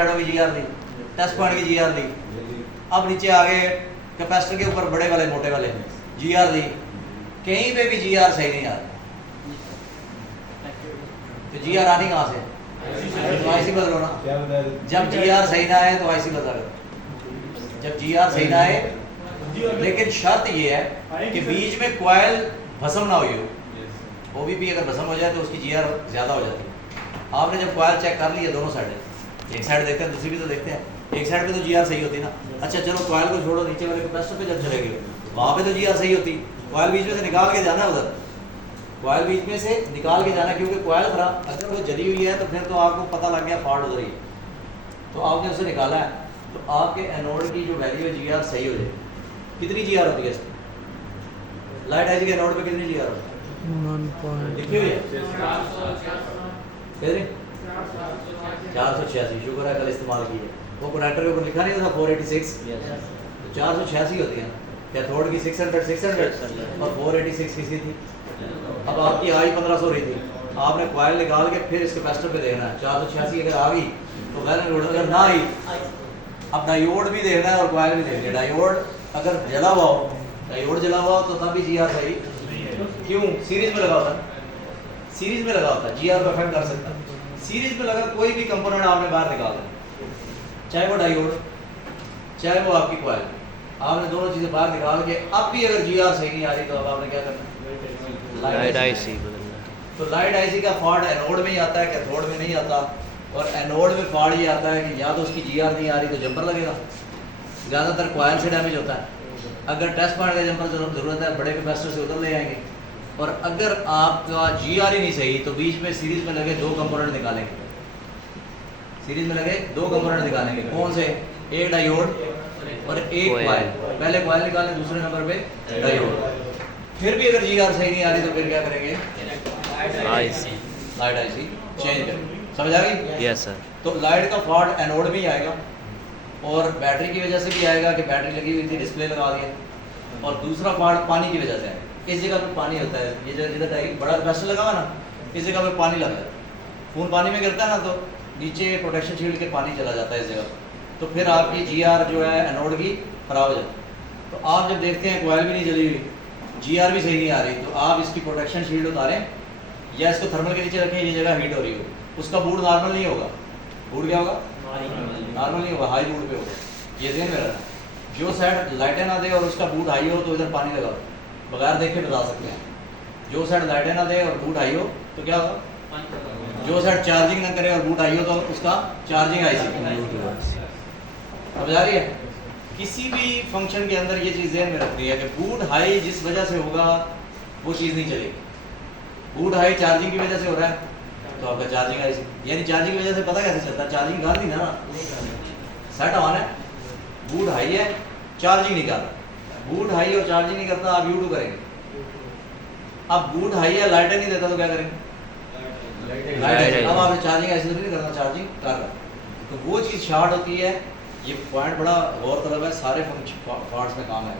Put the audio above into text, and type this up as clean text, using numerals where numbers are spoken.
साइडों की GR दी, test point की GR दी। अब नीचे आ गए कैपेसिटर के ऊपर बड़े वाले मोटे वाले GR दी, कहीं पे भी GR सही नहीं आ रहा। तो GR आनी कहाँ से? तो IC बदलो ना। जब GR सही ना आए तो IC बदला करो। जब GR सही ना आए, लेकिन शर्त ये है कि बीच में कॉइल भस्म ना हुई हो। OBP अगर भस्म हो जाए तो उसकी GR ज़्यादा हो जाती है। आपने जब कॉइल चेक कर ली है दोनों साइड, एक साइड देखते हैं दूसरी भी तो देखते हैं, एक साइड पे तो GR सही होती ना। अच्छा चलो कॉइल को छोड़ो, नीचे वाले कैपेसिटर पे जब चले गए वहाँ पे तो GR सही होती। कॉइल बीच में से निकाल के जाना है उधर, कॉइल बीच में से निकाल के जाना, क्योंकि कॉइल खराब अगर वो जली हुई है तो फिर तो आपको पता लग गया फॉल्ट उधर ही। तो आपने उसे निकाला है तो आपके एनोड की जो वैल्यू है GR सही हो जाएगी। कितनी GR होती है इसमें? लाइट IC के एनोड पे कितनी GR होती है? लिखी हुई है कितनी? 486। शुक्र है कल इस्तेमाल की है। वो कनेक्टर के ऊपर लिखा नहीं था 486, तो 486 होती है। कैथोड की 600 और 486 किसी थी। अब आपकी आई 1500 रही थी, आपने कॉइल निकाल के फिर इस कैपेसिटर पे देखना है 486 अगर आ गई तो वेल एंड गुड, अगर ना आई अब डायोड भी देखना है और कॉइल भी देखना है। डायोड अगर जला हुआ हो, डायोड जला हुआ हो तो तभी GR सही। क्यों? सीरीज में लगा होता है, सीरीज में लगा होता है, GR को अफेक्ट कर सकता है। सीरीज में लगा कोई भी कंपोनेंट आपने बाहर निकाल देना, चाहे वो डायोड चाहे वो आपकी कॉइल, आपने दोनों चीज़ें बाहर निकाल के अब भी अगर GR सही नहीं आ रही तो अब आपने क्या करना? लाइट IC बदलना। तो लाइट IC का फॉल्ट एनोड में ही आता है, कैथोड में नहीं आता। और एनोड में फॉल्ट ये आता है कि या तो उसकी GR नहीं आ रही तो जंपर लगेगा, ज़्यादातर कॉइल से डैमेज होता है। अगर टेस्ट पॉइंट का जंपर ज़रूरत है बड़े कैपेसिटर से उधर ले आएंगे। और अगर आपका GR ही नहीं सही तो बीच में सीरीज में लगे दो कंपोनेंट निकालेंगे, सीरीज में लगे दो कंपोनेंट निकालेंगे। कौन से? एक डायोड और एक कॉइल। पहले कॉइल निकालें, दूसरे नंबर पे डायोड। फिर भी अगर GR सही नहीं आ रही तो फिर क्या करेंगे? लाइट IC चेंज करेंगे। समझ आ गई? Yes sir. तो लाइट का फॉल्ट एनोड में ही आएगा और बैटरी की वजह से भी आएगा कि बैटरी लगी हुई थी, डिस्प्ले लगा दिया। और दूसरा फॉल्ट पानी की वजह से आएगा। इस जगह पे पानी होता है, ये जिधर बड़ा कैपेसिटर लगा हुआ ना, इस जगह पे पानी लगा है। खून पानी में गिरता है ना तो नीचे प्रोटेक्शन शील्ड के पानी चला जाता है इस जगह पर, तो फिर आपकी GR जो है एनोड की खराब हो जाती है। तो आप जब देखते हैं कॉइल भी नहीं जली हुई, GR भी सही नहीं आ रही, तो आप इसकी प्रोटेक्शन शील्ड उतारें या इसको थर्मल के नीचे रखें, ये जगह हीट हो रही हो, उसका बूट नॉर्मल नहीं होगा। बूट क्या होगा? नॉर्मल नहीं होगा, हाई बूट पे होगा। ये ध्यान में रखना। जो साइड लाइटें ना दे और उसका बूट हाई हो तो इधर पानी लगाओ, बगैर देखे बता सकते हैं। जो साइड लाइटें ना दे और बूट हाई हो तो क्या होगा? जो साइड चार्जिंग ना करे और बूट हाई हो तो उसका चार्जिंग IC। समझ आ रही है? किसी भी फंक्शन के अंदर ये चीज़ ध्यान में रखनी है कि बूट हाई जिस वजह से होगा वो चीज़ नहीं चलेगी। बूट हाई चार्जिंग की वजह से हो रहा है तो आपका चार्जिंग IC, यानी चार्जिंग की वजह से पता कैसे चलता है? चार्जिंग कर दी ना, सेट ऑन है, बूट हाई है, चार्जिंग नहीं कर रहा। बूट हाई और चार्जिंग नहीं करता, आप U2 करेंगे। अब बूट हाई है, लाइटें नहीं देता तो क्या करेंगे? लाइट। अब आपने चार्जिंग IC नहीं करना, चार्जिंग कर रहा है तो वो चीज़ शॉर्ट होती है। ये पॉइंट बड़ा गौर तलब है, सारे फॉल्ट्स में काम है।